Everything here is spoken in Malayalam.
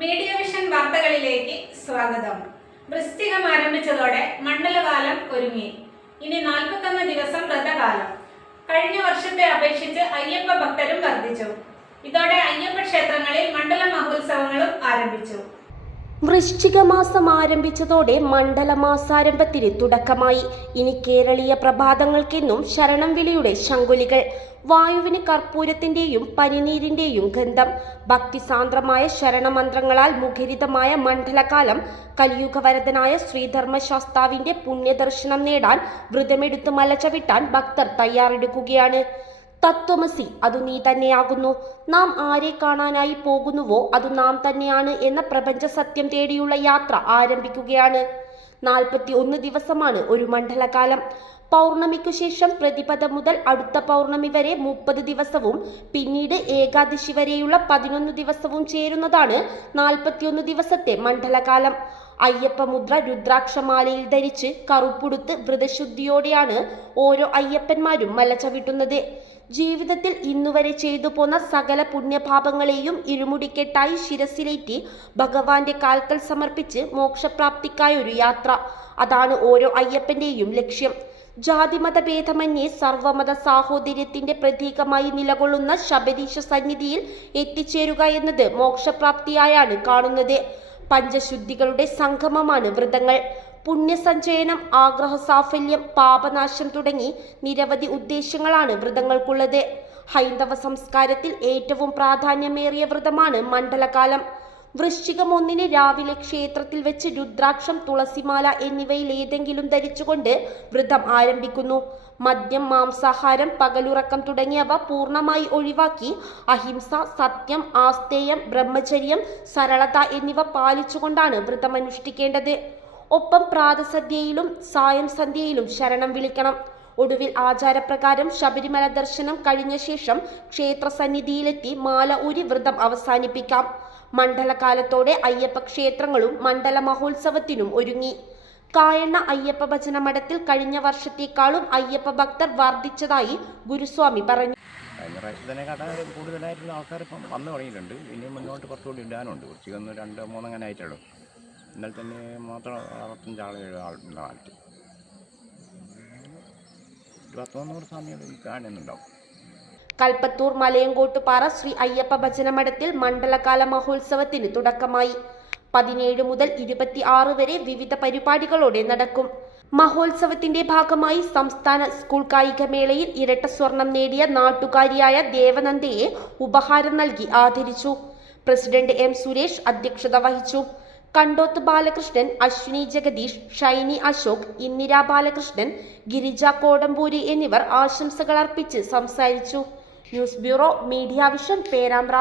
മീഡിയ വിഷൻ വാർത്തകളിലേക്ക് സ്വാഗതം. വൃശ്ചികം ആരംഭിച്ചതോടെ മണ്ഡലകാലം ഒരുങ്ങി. ഇനി 41 ദിവസം വ്രതകാലം. കഴിഞ്ഞ വർഷത്തെ അപേക്ഷിച്ച് അയ്യപ്പ ഭക്തരും വർദ്ധിച്ചു. ഇതോടെ അയ്യപ്പ ക്ഷേത്രങ്ങളിൽ മണ്ഡല മഹോത്സവങ്ങളും ആരംഭിച്ചു. വൃശ്ചിക മാസം ആരംഭിച്ചതോടെ മണ്ഡലമാസാരംഭത്തിന് തുടക്കമായി. ഇനി കേരളീയ പ്രഭാതങ്ങൾക്കെന്നും ശരണം വിളിയുടെ ശങ്കുലികൾ. വായുവിന് കർപ്പൂരത്തിന്റെയും പനിനീരിന്റെയും ഗന്ധം. ഭക്തിസാന്ദ്രമായ ശരണമന്ത്രങ്ങളാൽ മുഖരിതമായ മണ്ഡലകാലം കലിയുഗവരദനായ ശ്രീധർമ്മശാസ്താവിന്റെ പുണ്യദർശനം നേടാൻ വ്രതമെടുത്ത് മല ചവിട്ടാൻ ഭക്തർ തയ്യാറെടുക്കുകയാണ്. തത്വമസി, അത് നീ തന്നെയാകുന്നു. നാം ആരെ കാണാനായി പോകുന്നുവോ അത് നാം തന്നെയാണ് എന്ന പ്രപഞ്ച സത്യം തേടിയുള്ള യാത്ര ആരംഭിക്കുകയാണ്. 41 ദിവസമാണ് ഒരു മണ്ഡലകാലം. പൗർണമിക്കു ശേഷം പ്രതിപദം മുതൽ അടുത്ത പൗർണമി വരെ 30 ദിവസവും പിന്നീട് ഏകാദശി വരെയുള്ള 11 ദിവസവും ചേരുന്നതാണ് 41 ദിവസത്തെ മണ്ഡലകാലം. അയ്യപ്പ മുദ്ര രുദ്രാക്ഷമാലയിൽ ധരിച്ച് കറുപ്പുടുത്ത് വ്രതശുദ്ധിയോടെയാണ് ഓരോ അയ്യപ്പന്മാരും മല ചവിട്ടുന്നത്. ജീവിതത്തിൽ ഇന്നുവരെ ചെയ്തു പോന്ന സകല പുണ്യപാപങ്ങളെയും ഇരുമുടിക്കെട്ടായി ശിരസിലേറ്റി ഭഗവാന്റെ കാൽക്കൽ സമർപ്പിച്ച് മോക്ഷപ്രാപ്തിക്കായൊരു യാത്ര. അതാണ് ഓരോ അയ്യപ്പന്റെയും ലക്ഷ്യം. ജാതിമത ഭേദമന്യേ സർവമത സാഹോദര്യത്തിന്റെ പ്രതീകമായി നിലകൊള്ളുന്ന ശബരീശ സന്നിധിയിൽ എത്തിച്ചേരുക എന്നത് മോക്ഷപ്രാപ്തിയായാണ് കാണുന്നത്. പഞ്ചശുദ്ധികളുടെ സംഗമമാണ് വ്രതങ്ങൾ. പുണ്യസഞ്ചയനം, ആഗ്രഹ സാഫല്യം, പാപനാശം തുടങ്ങി നിരവധി ഉദ്ദേശങ്ങളാണ് വ്രതങ്ങൾക്കുള്ളത്. ഹൈന്ദവ സംസ്കാരത്തിൽ ഏറ്റവും പ്രാധാന്യമേറിയ വ്രതമാണ് മണ്ഡലകാലം. വൃശ്ചികം 1 രാവിലെ ക്ഷേത്രത്തിൽ വെച്ച് രുദ്രാക്ഷം, തുളസിമാല എന്നിവയിൽ ഏതെങ്കിലും ധരിച്ചുകൊണ്ട് വ്രതം ആരംഭിക്കുന്നു. മദ്യം, മാംസാഹാരം, പകലുറക്കം തുടങ്ങിയവ പൂർണ്ണമായി ഒഴിവാക്കി അഹിംസ, സത്യം, ആസ്തേയം, ബ്രഹ്മചര്യം, സരളത എന്നിവ പാലിച്ചുകൊണ്ടാണ് വ്രതം അനുഷ്ഠിക്കേണ്ടത്. ഒപ്പം പ്രാതസന്ധ്യയിലും സായം സന്ധ്യയിലും ശരണം വിളിക്കണം. ഒടുവിൽ ആചാരപ്രകാരം ശബരിമല ദർശനം കഴിഞ്ഞ ശേഷം ക്ഷേത്രസന്നിധിയിലെത്തി മാല ഊരി വ്രതം അവസാനിപ്പിക്കാം. മണ്ഡലകാലത്തോടെ അയ്യപ്പ ക്ഷേത്രങ്ങളും മണ്ഡല മഹോത്സവത്തിനും ഒരുങ്ങി. കായണ്ണ അയ്യപ്പ ഭജന മഠത്തിൽ കഴിഞ്ഞ വർഷത്തേക്കാളും അയ്യപ്പ ഭക്തർ വർദ്ധിച്ചതായി ഗുരുസ്വാമി പറഞ്ഞു. കഴിഞ്ഞ പ്രാവശ്യത്തിനെക്കാട്ടും കൂടുതലായിട്ടുള്ള ആൾക്കാർ ഇപ്പം വന്നു തുടങ്ങിയിട്ടുണ്ട്. ഇനിയും മുന്നോട്ട് കുറച്ചുകൂടി ഇടാനുണ്ട്. കുറച്ച് 1, 2, 3 അങ്ങനെ ആയിട്ടുള്ളൂ. ഇന്നലെ തന്നെ മാത്രം 65 ആളുണ്ട് നാട്ടിൽ. 100 സമയം കാണുന്നുണ്ടാവും. കൽപ്പത്തൂർ മലയങ്കോട്ടുപാറ ശ്രീ അയ്യപ്പ ഭജന മഠത്തിൽ മണ്ഡലകാല മഹോത്സവത്തിന് തുടക്കമായി. 17 മുതൽ 26 വരെ വിവിധ പരിപാടികളോടെ നടക്കും. മഹോത്സവത്തിന്റെ ഭാഗമായി സംസ്ഥാന സ്കൂൾ കായികമേളയിൽ ഇരട്ട സ്വർണം നേടിയ നാട്ടുകാരിയായ ദേവനന്ദയെ ഉപഹാരം നൽകി ആദരിച്ചു. President M. സുരേഷ് അധ്യക്ഷത വഹിച്ചു. കണ്ടോത്ത് ബാലകൃഷ്ണൻ, അശ്വിനി ജഗദീഷ്, ഷൈനി അശോക്, ഇന്ദിര ബാലകൃഷ്ണൻ, ഗിരിജ കോടമ്പൂരി എന്നിവർ ആശംസകൾ അർപ്പിച്ച് സംസാരിച്ചു. News bureau, media vision, Perambra.